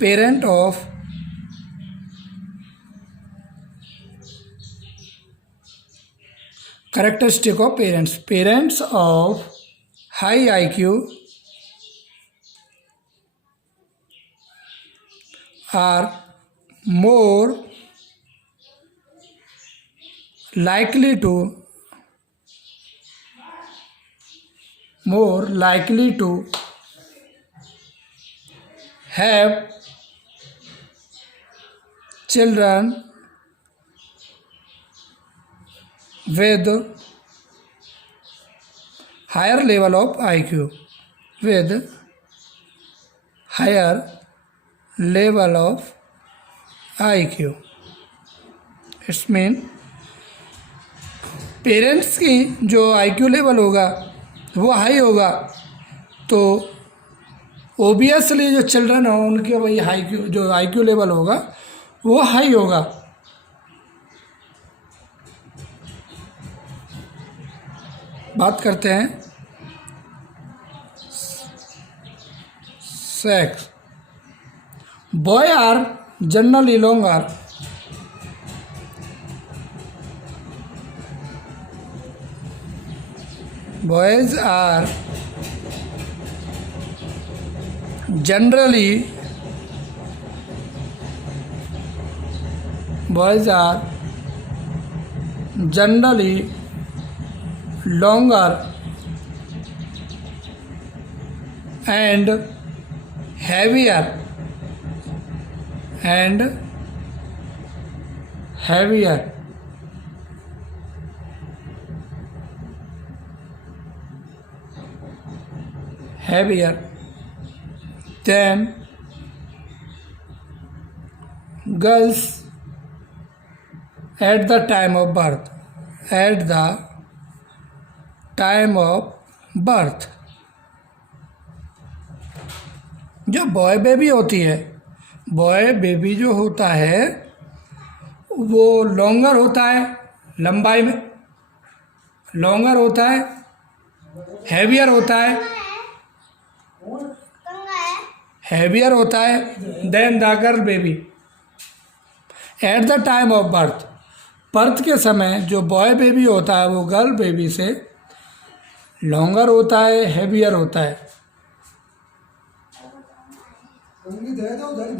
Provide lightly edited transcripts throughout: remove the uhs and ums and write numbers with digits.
parent of characteristic of parents of high IQ are more likely to have children with higher level of IQ, with higher level of IQ. It's mean parents की जो IQ level होगा वो हाई होगा, तो ओबियसली जो चिल्ड्रन हो उनके वही जो IQ लेवल होगा वो हाई होगा. बात करते हैं sex. Boy are generally longer boys are generally longer and heavier than girls at the time of birth. जो बॉय बेबी होती है, बॉय बेबी जो होता है वो लॉन्गर होता है, लंबाई में लॉन्गर होता है, हैवियर होता है then the girl baby at the time of birth के समय जो बॉय बेबी होता है वो गर्ल बेबी से लॉन्गर होता है, हैवियर होता है.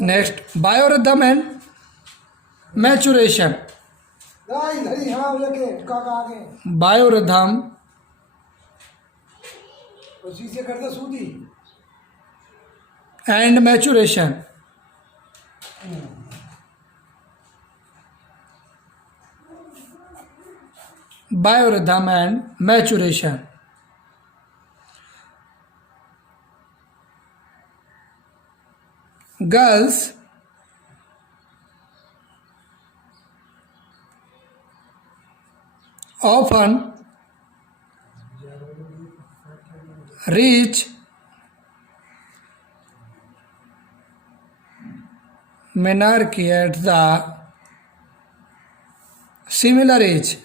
Next, biorhythm and maturation. Biorhythm and maturation. Biorhythm and maturation. Girls often reach menarche at the similar age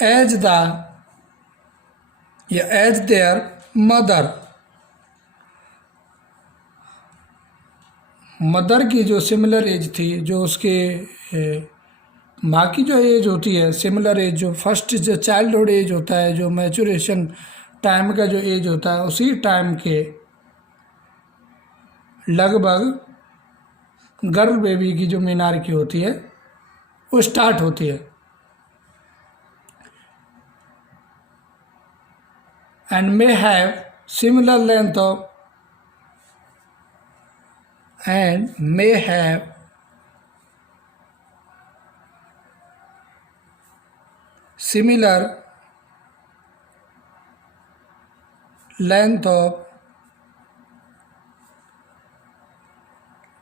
as their mother की जो सिमिलर एज थी, जो उसके माँ की जो एज होती है, सिमिलर एज जो फर्स्ट जो चाइल्डहुड एज होता है, जो मैचुरेशन टाइम का जो एज होता है, उसी टाइम के लगभग गर्ल बेबी की जो मीनार की होती है वो स्टार्ट होती है. And may have similar length of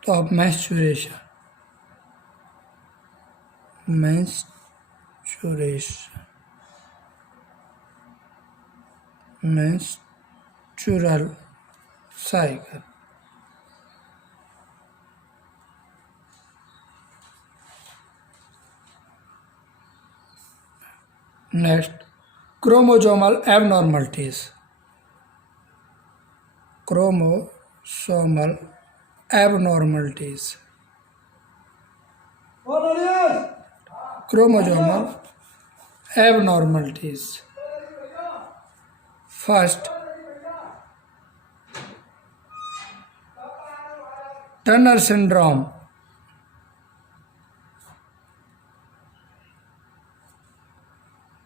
of menstruation. Menstrual cycle. Next, chromosomal abnormalities. chromosomal abnormalities. Chromosomal abnormalities. First, Turner syndrome.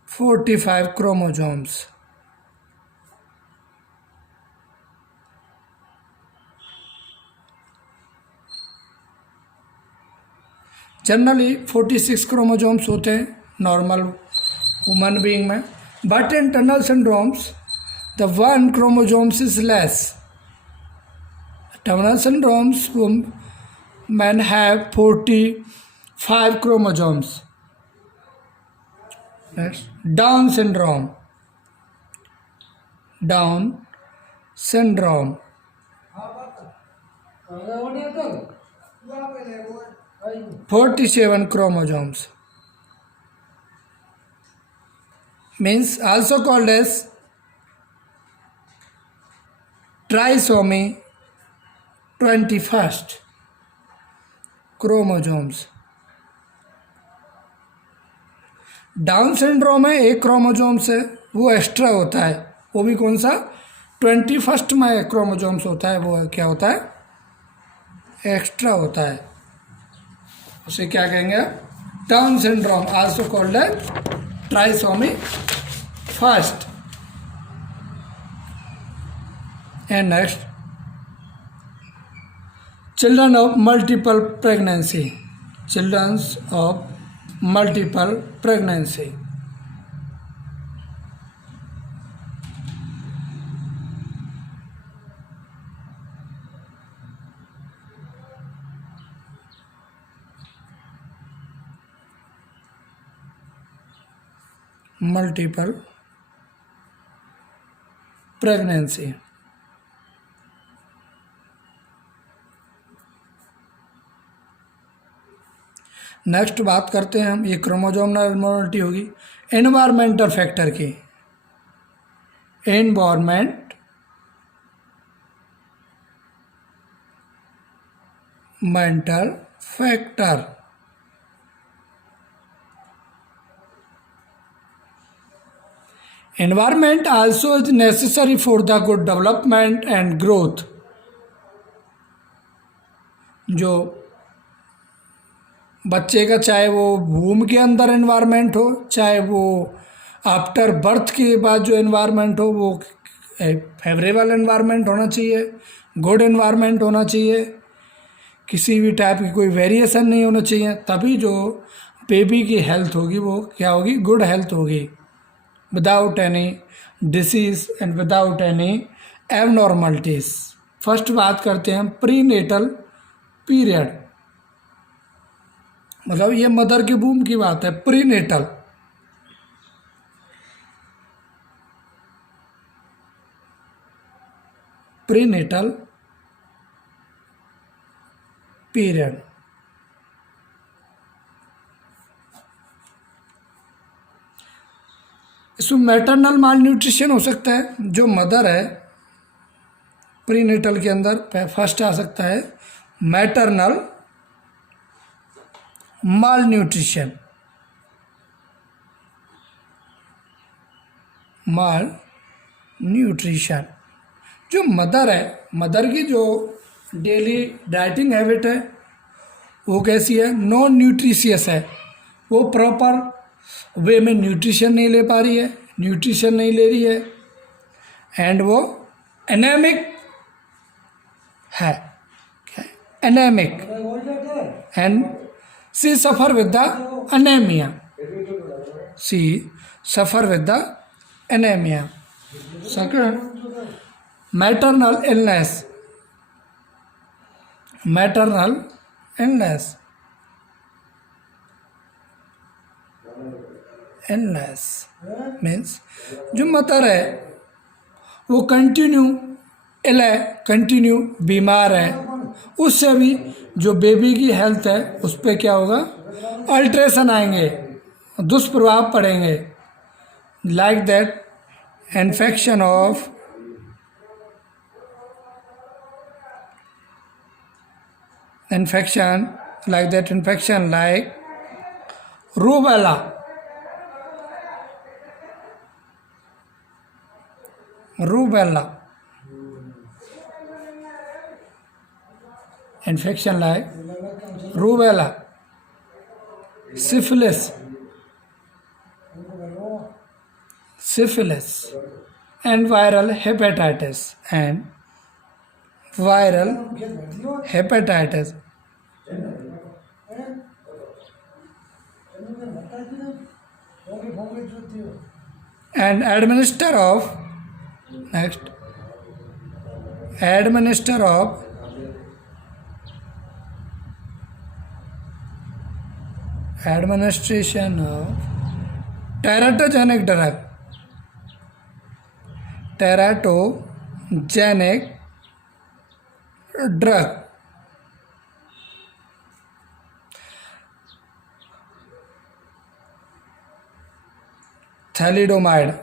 "45 chromosomes. Generally 46 क्रोमोजोम्स होते हैं नॉर्मल ह्यूमन बीइंग में, but in tunnel syndromes the 1 chromosomes is less. Tunnel syndromes men have 45 chromosomes. Next, Down syndrome. Down syndrome. 47 chromosomes. Means also called as trisomy 21st chromosomes. Down syndrome है, एक क्रोमोजोम से वो एक्स्ट्रा होता है, वो भी कौन सा 21st में क्रोमोजोम्स होता है, वो क्या होता है, एक्स्ट्रा होता है, उसे क्या कहेंगे, Down syndrome, also called trisomy first. And next, children of multiple pregnancy. Childrens of multiple pregnancy. Multiple pregnancy. Next बात करते हैं हम, ये क्रोमोसोमल एबनॉर्मलिटी होगी एनवायरमेंटल फैक्टर की. Environmental factor. Environment also is necessary for the good development and growth. जो बच्चे का चाहे वो वूम के अंदर एनवायरनमेंट हो, चाहे वो आफ्टर बर्थ के बाद जो एनवायरनमेंट हो, वो फेवरेबल एनवायरनमेंट होना चाहिए, गुड एनवायरनमेंट होना चाहिए, किसी भी टाइप की कोई वेरिएशन नहीं होना चाहिए, तभी जो बेबी की हेल्थ होगी वो क्या होगी, गुड हेल्थ होगी, without any disease and without any abnormalities. First बात करते हैं प्री नेटल पीरियड, मतलब ये मदर के बूम की बात है. Prenatal, prenatal period. इसमें मैटरनल माल न्यूट्रिशन हो सकता है, जो मदर है प्री नेटल के अंदर फर्स्ट आ सकता है मैटरनल माल न्यूट्रिशन. माल न्यूट्रिशन, जो मदर है, मदर की जो डेली डाइटिंग हैबिट है वो कैसी है, नॉन न्यूट्रिशियस है, वो प्रॉपर वे में न्यूट्रिशन नहीं ले पा रही है, न्यूट्रिशन नहीं ले रही है, एंड वो एनेमिक है, क्या है, anaemic, and she suffer with the anaemia. She suffer with the anaemia. Second, maternal illness. Maternal illness, illness means जो मदर है वो कंटिन्यू इल है, कंटिन्यू बीमार है, उससे भी जो बेबी की हेल्थ है उस पर क्या होगा, अल्ट्रेशन आएंगे, दुष्प्रभाव पड़ेंगे. Like that infection of infection like that, infection like rubella. Rubella. Infection like rubella, syphilis, syphilis, and viral hepatitis, and viral hepatitis. And administer of next administer of administration of teratogenic drug, teratogenic drug, thalidomide.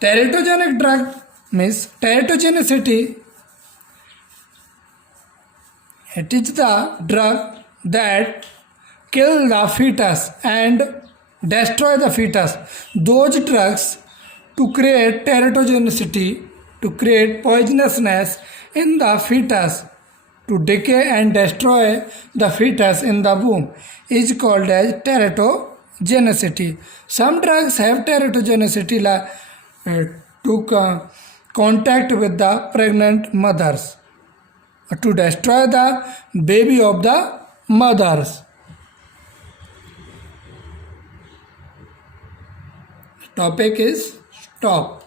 Teratogenic drug means teratogenicity. It is the drug that kill the fetus and destroy the fetus. Those drugs to create teratogenicity, to create poisonousness in the fetus, to decay and destroy the fetus in the womb, is called as teratogenicity. Some drugs have teratogenicity to contact with the pregnant mothers, to destroy the baby of the mothers. Topic is stop.